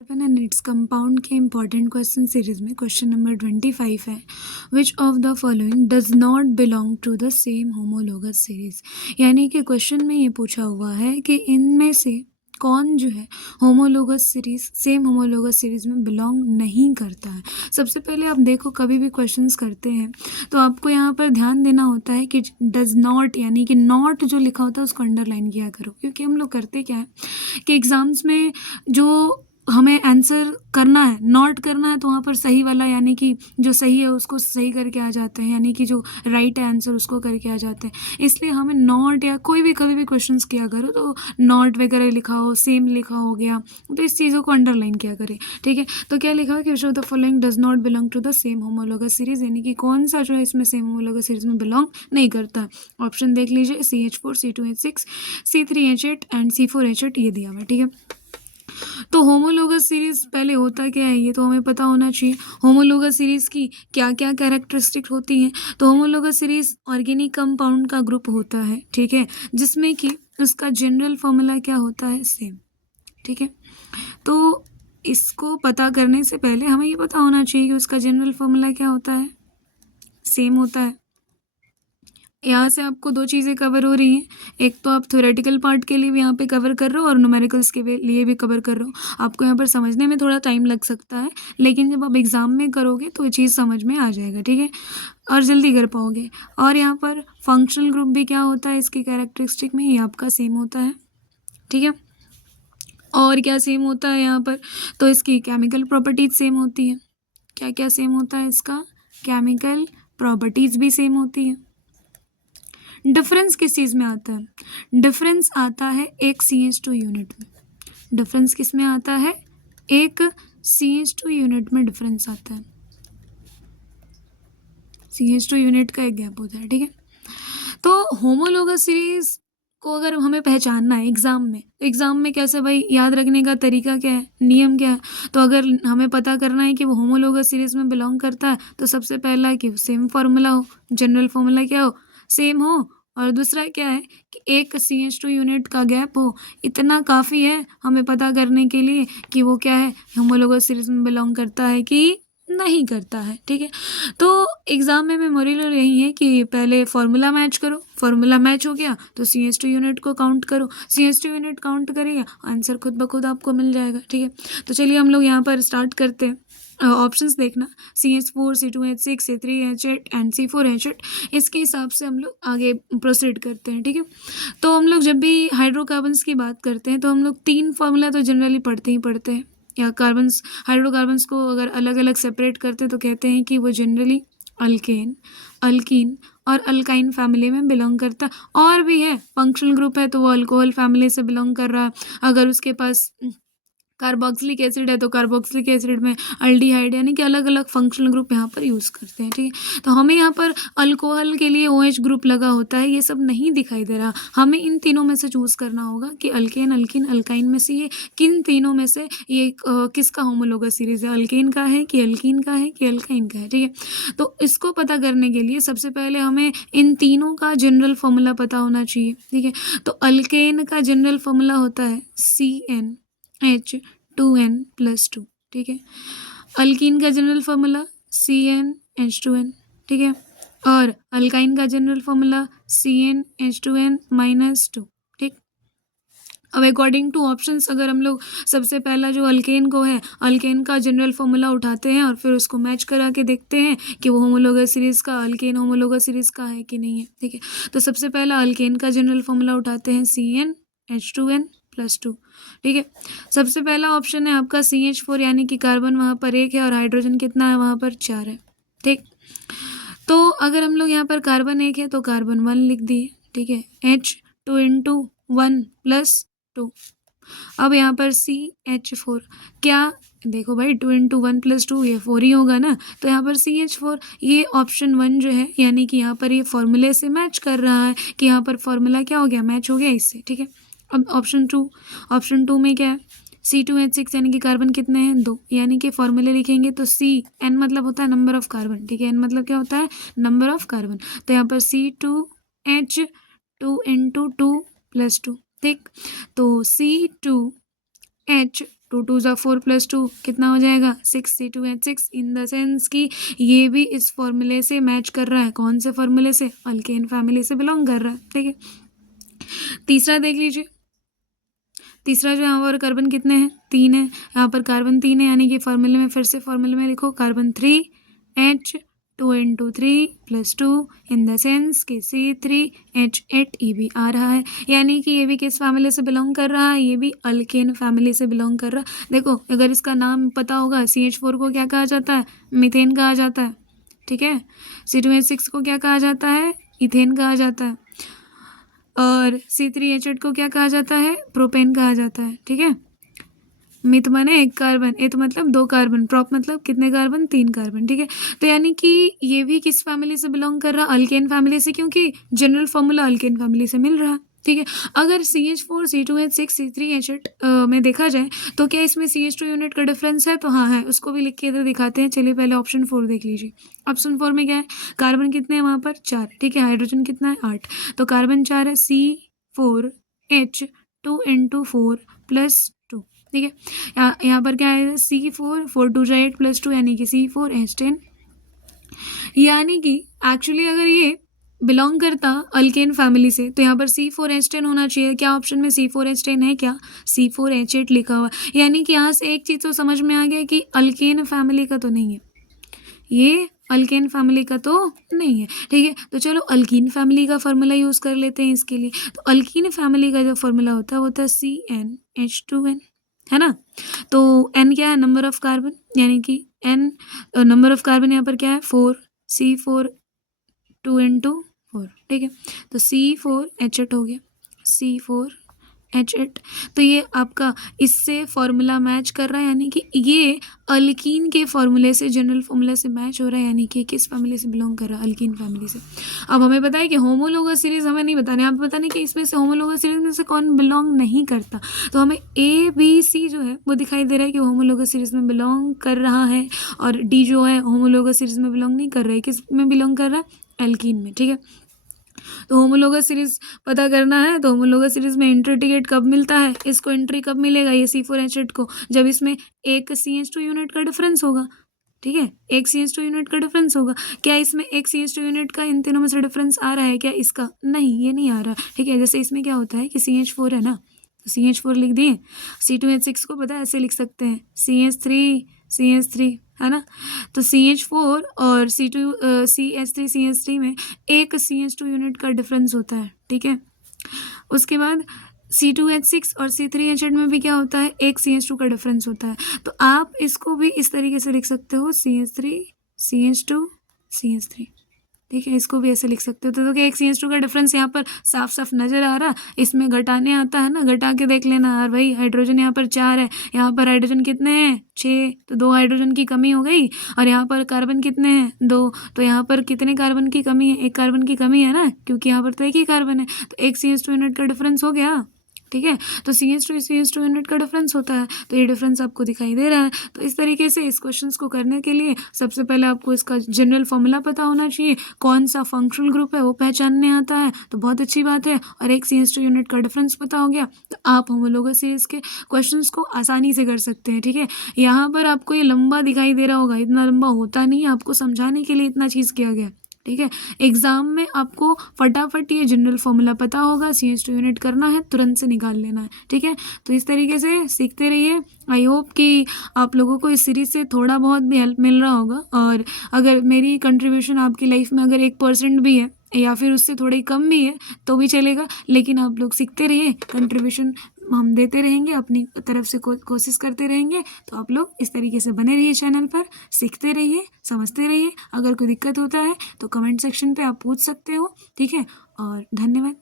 And it's compound के important question series में question number 25 है। Which of the following does not belong to the same homologous series. यानी कि question में ये पूछा हुआ है कि इनमें से कौन जो है homologous series same homologous series में बिलोंग नहीं करता है। सबसे पहले आप देखो, कभी भी क्वेश्चंस करते हैं तो आपको यहाँ पर ध्यान देना होता है कि डज नॉट यानी कि नॉट जो लिखा होता है उसको अंडरलाइन किया करो, क्योंकि हम लोग करते क्या है कि एग्ज़ाम्स में जो हमें आंसर करना है, नॉट करना है, तो वहाँ पर सही वाला यानी कि जो सही है उसको सही करके आ जाते हैं, यानी कि जो राइट है आंसर उसको करके आ जाते हैं। इसलिए हमें नॉट या कोई भी कभी भी क्वेश्चंस किया करो तो नॉट वगैरह लिखा हो, सेम लिखा हो गया, तो इस चीज़ों को अंडरलाइन किया करें। ठीक है, तो क्या लिखा है कि which of the following does not belong to the same homologous series, यानी कि कौन सा जो है इसमें सेम होमोलोगस सीरीज में बिलोंग नहीं करता। ऑप्शन देख लीजिए, CH4, C2H6, C3H8 and C4H8 ये दिया हुआ है। ठीक है, तो होमोलोगस सीरीज पहले होता क्या है ये तो हमें पता होना चाहिए। होमोलोगस सीरीज की क्या क्या कैरेक्टरिस्टिक होती हैं। तो होमोलोगस सीरीज ऑर्गेनिक कंपाउंड का ग्रुप होता है, ठीक है, जिसमें कि उसका जनरल फॉर्मूला क्या होता है, सेम। ठीक है, तो इसको पता करने से पहले हमें ये पता होना चाहिए कि उसका जनरल फॉर्मूला क्या होता है, सेम होता है। यहाँ से आपको दो चीज़ें कवर हो रही हैं, एक तो आप थ्योरेटिकल पार्ट के लिए भी यहाँ पे कवर कर रहे हो और न्यूमेरिकल्स के लिए भी कवर कर रहे हो। आपको यहाँ पर समझने में थोड़ा टाइम लग सकता है, लेकिन जब आप एग्ज़ाम में करोगे तो ये चीज़ समझ में आ जाएगा। ठीक है, और जल्दी कर पाओगे। और यहाँ पर फंक्शनल ग्रुप भी क्या होता है इसकी कैरेक्टरिस्टिक में, ये आपका सेम होता है। ठीक है, और क्या सेम होता है यहाँ पर, तो इसकी केमिकल प्रॉपर्टीज सेम होती है। क्या क्या सेम होता है इसका, केमिकल प्रॉपर्टीज भी सेम होती है। डिफरेंस किस चीज़ में आता है, डिफरेंस आता है एक CH2 यूनिट में। डिफरेंस किस में आता है, एक CH2 यूनिट में डिफरेंस आता है। CH2 यूनिट का एक गैप होता है। ठीक है, तो होमोलोगस सीरीज को अगर हमें पहचानना है एग्ज़ाम में, तो एग्ज़ाम में कैसे भाई याद रखने का तरीका क्या है, नियम क्या है। तो अगर हमें पता करना है कि वो होमोलोगस सीरीज में बिलोंग करता है तो सबसे पहला है कि सेम फार्मूला हो, जनरल फार्मूला क्या हो, सेम हो। और दूसरा क्या है कि एक CH2 यूनिट का गैप हो, इतना काफ़ी है हमें पता करने के लिए कि वो क्या है, होमोलोगस सीरीज में बिलोंग करता है कि नहीं करता है। ठीक है, तो एग्ज़ाम में मेमोरियल यही है कि पहले फार्मूला मैच करो, फार्मूला मैच हो गया तो CH2 यूनिट को काउंट करो, CH2 यूनिट काउंट करेगा, आंसर खुद ब खुद आपको मिल जाएगा। ठीक है, तो चलिए हम लोग यहाँ पर स्टार्ट करते हैं। ऑप्शंस देखना, CH4, C2H6, C3H8 and C4H8, इसके हिसाब से हम लोग आगे प्रोसीड करते हैं। ठीक है, तो हम लोग जब भी हाइड्रोकार्बन्स की बात करते हैं तो हम लोग तीन फार्मूला तो जनरली पढ़ते ही पढ़ते हैं। या कार्बन्स, हाइड्रोकार्बन्स को अगर अलग अलग सेपरेट करते हैं तो कहते हैं कि वो जनरली अल्केन, अल्कीन और अल्काइन फैमिली में बिलोंग करता है। और भी है, फंक्शनल ग्रुप है तो वो अल्कोहल फैमिली से बिलोंग कर रहा है। अगर उसके पास कार्बोक्सिलिक एसिड है तो कार्बोक्सिलिक एसिड में अल्डिहाइड, यानी कि अलग अलग फंक्शनल ग्रुप यहाँ पर यूज़ करते हैं। ठीक है, तो हमें यहाँ पर अल्कोहल के लिए OH ग्रुप लगा होता है, ये सब नहीं दिखाई दे रहा। हमें इन तीनों में से चूज़ करना होगा कि अल्केन, अल्किन, अल्काइन में से ये किन तीनों में से ये किसका होमोलोगस सीरीज है, अल्केन का है कि अल्किन का है कि अल्काइन का है। ठीक है, तो इसको पता करने के लिए सबसे पहले हमें इन तीनों का जनरल फॉर्मूला पता होना चाहिए। ठीक है, तो अल्केन का जनरल फॉर्मूला होता है CnH2n+2। ठीक है, अल्कीन का जनरल फार्मूला CnH2n। ठीक है, और अल्काइन का जनरल फार्मूला CnH2n-2। ठीक, अब अकॉर्डिंग टू ऑप्शंस अगर हम लोग सबसे पहला जो अल्केन को है, अल्केन का जनरल फार्मूला उठाते हैं और फिर उसको मैच करा के देखते हैं कि वो होमोलोगस सीरीज़ का, अल्केन होमोलोगस सीरीज़ का है कि नहीं है। ठीक है, तो सबसे पहला अल्केन का जनरल फार्मूला उठाते हैं CnH2n+2। ठीक है, सबसे पहला ऑप्शन है आपका CH4, यानी कि कार्बन वहाँ पर एक है और हाइड्रोजन कितना है वहाँ पर 4 है। ठीक, तो अगर हम लोग यहाँ पर कार्बन एक है तो कार्बन 1 लिख दिए। ठीक है, H2 × 1 + 2। अब यहाँ पर CH4, क्या देखो भाई 2 × 1 + 2 ये 4 ही होगा ना, तो यहाँ पर CH4 ये ऑप्शन 1 जो है, यानी कि यहाँ पर ये फॉर्मूले से मैच कर रहा है कि यहाँ पर फॉर्मूला क्या हो गया, मैच हो गया इससे। ठीक है, अब ऑप्शन टू में क्या है, C2H6, यानी कि कार्बन कितने हैं 2, यानी कि फॉर्मूले लिखेंगे तो N मतलब होता है नंबर ऑफ कार्बन। ठीक है, N मतलब क्या होता है, नंबर ऑफ कार्बन, तो यहाँ पर C2H2 × 2 + 2। ठीक, तो C2H 2 2 ज़ा 4 + 2 कितना हो जाएगा 6 C2H6 इन द सेंस कि ये भी इस फॉर्मूले से मैच कर रहा है। कौन से फॉर्मूले से? अल्केन फैमिली से बिलोंग कर रहा है। ठीक है, तीसरा देख लीजिए। तीसरा जो यहाँ पर कार्बन कितने हैं? 3 है। यहाँ पर कार्बन 3 है, यानी कि फॉर्मूले में फिर से फॉर्मूले में लिखो carbon 3H 2 × 3 + 2 in the sense कि C3H8 ये भी आ रहा है, यानी कि ये भी किस फैमिली से बिलोंग कर रहा है? ये भी अल्केन फैमिली से बिलोंग कर रहा है। देखो, अगर इसका नाम पता होगा, CH4 को क्या कहा जाता है? मीथेन कहा जाता है। ठीक है, C2H6 को क्या कहा जाता है? इथेन कहा जाता है। और C3H8 को क्या कहा जाता है? प्रोपेन कहा जाता है। ठीक है, मिथ माने एक कार्बन, एथ मतलब 2 कार्बन, प्रोप मतलब कितने कार्बन? 3 कार्बन। ठीक है, तो यानी कि ये भी किस फैमिली से बिलोंग कर रहा? अल्केन फैमिली से, क्योंकि जनरल फॉर्मूला अल्केन फैमिली से मिल रहा। ठीक है, अगर CH4 C2H6 C3H8 में देखा जाए तो क्या इसमें CH2 यूनिट का डिफरेंस है? तो हाँ है, उसको भी लिख के इधर दिखाते हैं। चलिए पहले ऑप्शन 4 देख लीजिए। ऑप्शन 4 में क्या है? कार्बन कितने हैं वहाँ पर? 4। ठीक है, हाइड्रोजन कितना है? 8। तो कार्बन 4 है, C4H 2 × 4 + 2। ठीक है, यहाँ पर क्या है? C4 4 2 8 + 2 यानी कि C4H10, यानी कि एक्चुअली अगर ये बिलोंग करता अल्केन फैमिली से तो यहाँ पर C4H10 होना चाहिए। क्या ऑप्शन में C4H10 है? क्या? C4H8 लिखा हुआ, यानी कि यहाँ से एक चीज़ तो समझ में आ गया कि अल्केन फैमिली का तो नहीं है, ये अल्केन फैमिली का तो नहीं है। ठीक है, तो चलो अल्कीन फैमिली का फॉर्मूला यूज़ कर लेते हैं इसके लिए। तो अल्कीन फैमिली का जो फॉर्मूला होता है वो होता है CnH2n, है ना। तो n क्या है? नंबर ऑफ कार्बन, यानी कि n नंबर ऑफ कार्बन यहाँ पर क्या है? 4, C4 2 × 4। ठीक है, तो C4H8 हो गया, C4H8। तो ये आपका इससे फॉर्मूला मैच कर रहा है, यानी कि ये अल्कीन के फॉर्मूले से, जनरल फॉर्मूला से मैच हो रहा है, यानी कि किस फैमिली से बिलोंग कर रहा है? अल्कीन फैमिली से। अब हमें पता है कि होमोलोगस सीरीज हमें नहीं बताने, आप बताने कि इसमें से होमोलोगस सीरीज में से कौन बिलोंग नहीं करता। तो हमें ABC जो है वो दिखाई दे रहा है कि होमोलोगस सीरीज में बिलोंग कर रहा है, और D जो है होमोलोगस सीरीज में बिलोंग नहीं कर रहा है। किस में बिलोंग कर रहा है? एल्कीन में। ठीक है, तो होमोलोगस सीरीज पता करना है तो होमोलोगस सीरीज में एंट्री टिकट कब मिलता है? इसको एंट्री कब मिलेगा ये C4H8 को? जब इसमें एक CH2 यूनिट का डिफरेंस होगा। ठीक है, एक CH2 यूनिट का डिफरेंस होगा। क्या इसमें एक CH2 यूनिट का इन तीनों में से डिफरेंस आ रहा है क्या? इसका नहीं, ये नहीं आ रहा। ठीक है, जैसे इसमें क्या होता है कि CH4 है ना, तो CH4 लिख दिए। C2H6 को पता है ऐसे लिख सकते हैं, CH3 है ना। तो CH4 और CH3 में एक CH2 यूनिट का डिफरेंस होता है। ठीक है, उसके बाद C2H6 और C3H8 में भी क्या होता है? एक CH2 का डिफरेंस होता है। तो आप इसको भी इस तरीके से लिख सकते हो, CH3 CH2 CH3। ठीक है, इसको भी ऐसे लिख सकते हो। तो क्या एक CH2 का डिफरेंस यहाँ पर साफ साफ नज़र आ रहा? इसमें घटाने आता है ना, घटा के देख लेना यार भाई। हाइड्रोजन यहाँ पर 4 है, यहाँ पर हाइड्रोजन कितने हैं? 6, तो 2 हाइड्रोजन की कमी हो गई। और यहाँ पर कार्बन कितने हैं? 2, तो यहाँ पर कितने कार्बन की कमी है? 1 कार्बन की कमी है ना, क्योंकि यहाँ पर तो एक ही कार्बन है। तो एक CH2 यूनिट का डिफरेंस हो गया। ठीक है, तो CH2 यूनिट का डिफरेंस होता है, तो ये डिफरेंस आपको दिखाई दे रहा है। तो इस तरीके से इस क्वेश्चन को करने के लिए सबसे पहले आपको इसका जनरल फॉर्मूला पता होना चाहिए, कौन सा फंक्शनल ग्रुप है वो पहचानने आता है, तो बहुत अच्छी बात है। और एक CH2 यूनिट का डिफरेंस पता हो गया तो आप होमोलोगस सीरीज के क्वेश्चन को आसानी से कर सकते हैं। ठीक है, यहाँ पर आपको ये लंबा दिखाई दे रहा होगा, इतना लंबा होता नहीं है, आपको समझाने के लिए इतना चीज़ किया गया। ठीक है, एग्जाम में आपको फटाफट ये जनरल फॉर्मूला पता होगा, CH2 यूनिट करना है, तुरंत से निकाल लेना है। ठीक है, तो इस तरीके से सीखते रहिए। आई होप कि आप लोगों को इस सीरीज़ से थोड़ा बहुत भी हेल्प मिल रहा होगा। और अगर मेरी कंट्रीब्यूशन आपकी लाइफ में अगर 1% भी है या फिर उससे थोड़ी कम भी है तो भी चलेगा, लेकिन आप लोग सीखते रहिए, कंट्रीब्यूशन हम देते रहेंगे, अपनी तरफ से कोशिश करते रहेंगे। तो आप लोग इस तरीके से बने रहिए चैनल पर, सीखते रहिए, समझते रहिए। अगर कोई दिक्कत होता है तो कमेंट सेक्शन पे आप पूछ सकते हो। ठीक है, और धन्यवाद।